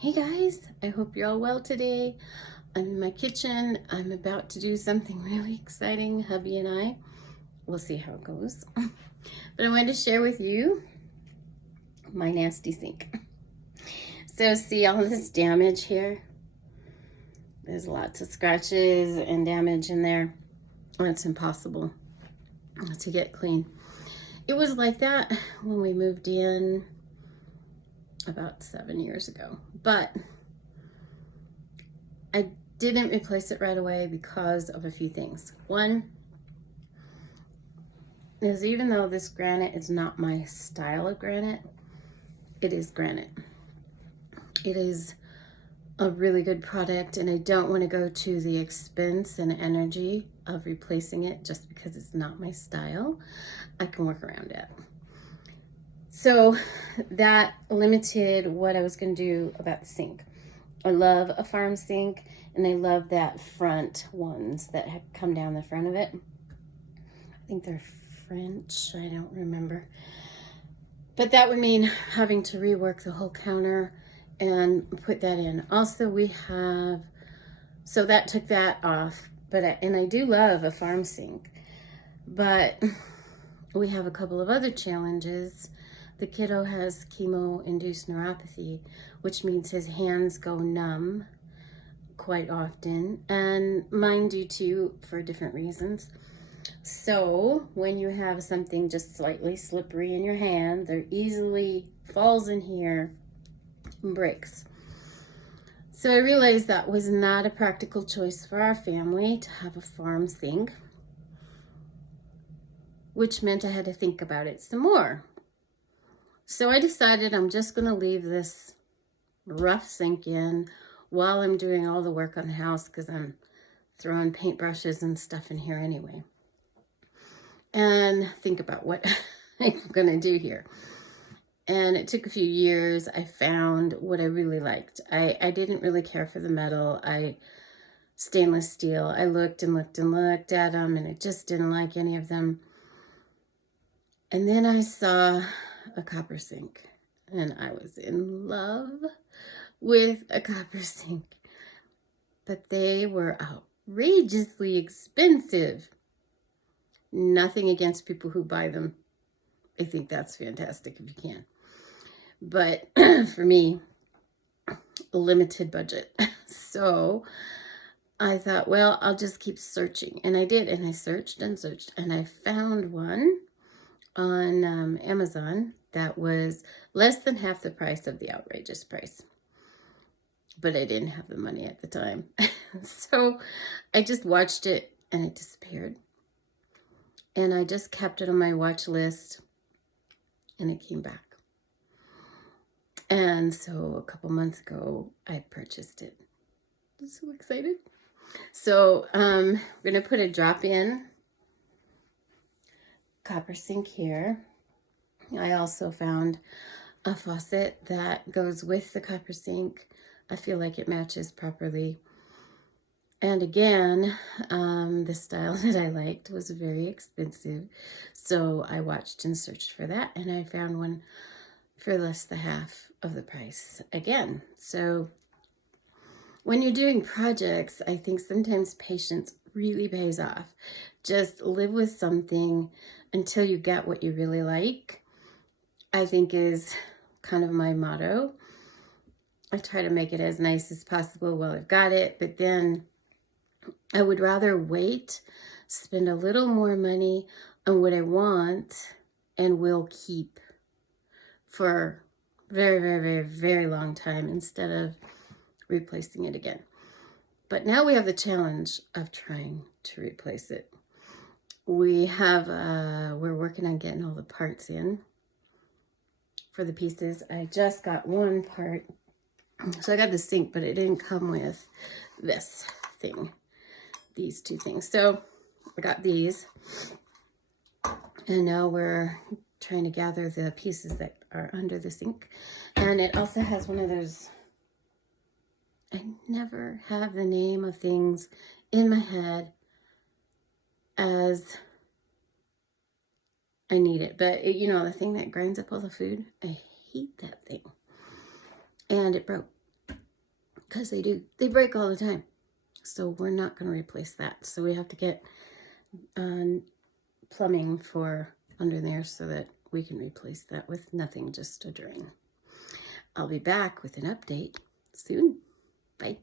Hey guys, I hope you're all well today. I'm in my kitchen. I'm about to do something really exciting, hubby and I. We'll see how it goes. But I wanted to share with you my nasty sink. So see all this damage here? There's lots of scratches and damage in there. It's impossible to get clean. It was like that when we moved in about 7 years ago, but I didn't replace it right away because of a few things. One is, even though this granite is not my style of granite, it is granite. It is a really good product, and I don't want to go to the expense and energy of replacing it just because it's not my style. I can work around it. So that limited what I was going to do about the sink. I love a farm sink, and I love that front ones that come down the front of it. I think they're French, I don't remember. But that would mean having to rework the whole counter and put that in. Also, we have, so that took that off, and I do love a farm sink, but we have a couple of other challenges. The kiddo has chemo-induced neuropathy, which means his hands go numb quite often, and mine do too, for different reasons. So when you have something just slightly slippery in your hand, there easily falls in here and breaks. So I realized that was not a practical choice for our family to have a farm sink, which meant I had to think about it some more. So I decided I'm just going to leave this rough sink in while I'm doing all the work on the house, because I'm throwing paintbrushes and stuff in here anyway, and think about what I'm going to do here. And it took a few years. I found what I really liked. I didn't really care for the metal. Stainless steel. I looked and looked and looked at them, and I just didn't like any of them. And then I saw a copper sink, and I was in love with a copper sink. But they were outrageously expensive. Nothing against people who buy them. I think that's fantastic if you can. But for me, a limited budget. So I thought, well, I'll just keep searching. And I did, and I searched and searched, and I found one on Amazon that was less than half the price of the outrageous price. But I didn't have the money at the time. So I just watched it, and it disappeared. And I just kept it on my watch list, and it came back. And so a couple months ago, I purchased it. I'm so excited. So I'm going to put a drop-in copper sink here. I also found a faucet that goes with the copper sink. I feel like it matches properly. And again, the style that I liked was very expensive. So I watched and searched for that, and I found one for less than half of the price again. So when you're doing projects, I think sometimes patience really pays off. Just live with something until you get what you really like, I think, is kind of my motto. I try to make it as nice as possible while I've got it, but then I would rather wait, spend a little more money on what I want and will keep for very, very, very, very long time instead of replacing it again. But now we have the challenge of trying to replace it. We're working on getting all the parts in for the pieces. I just got one part. So I got the sink, but it didn't come with this thing, these two things. So I got these, and now we're trying to gather the pieces that are under the sink. And it also has one of those, I never have the name of things in my head as I need it, but you know, the thing that grinds up all the food, I hate that thing. And it broke. because they break all the time. So we're not going to replace that. So we have to get plumbing for under there so that we can replace that with nothing, just a drain. I'll be back with an update soon. Bye.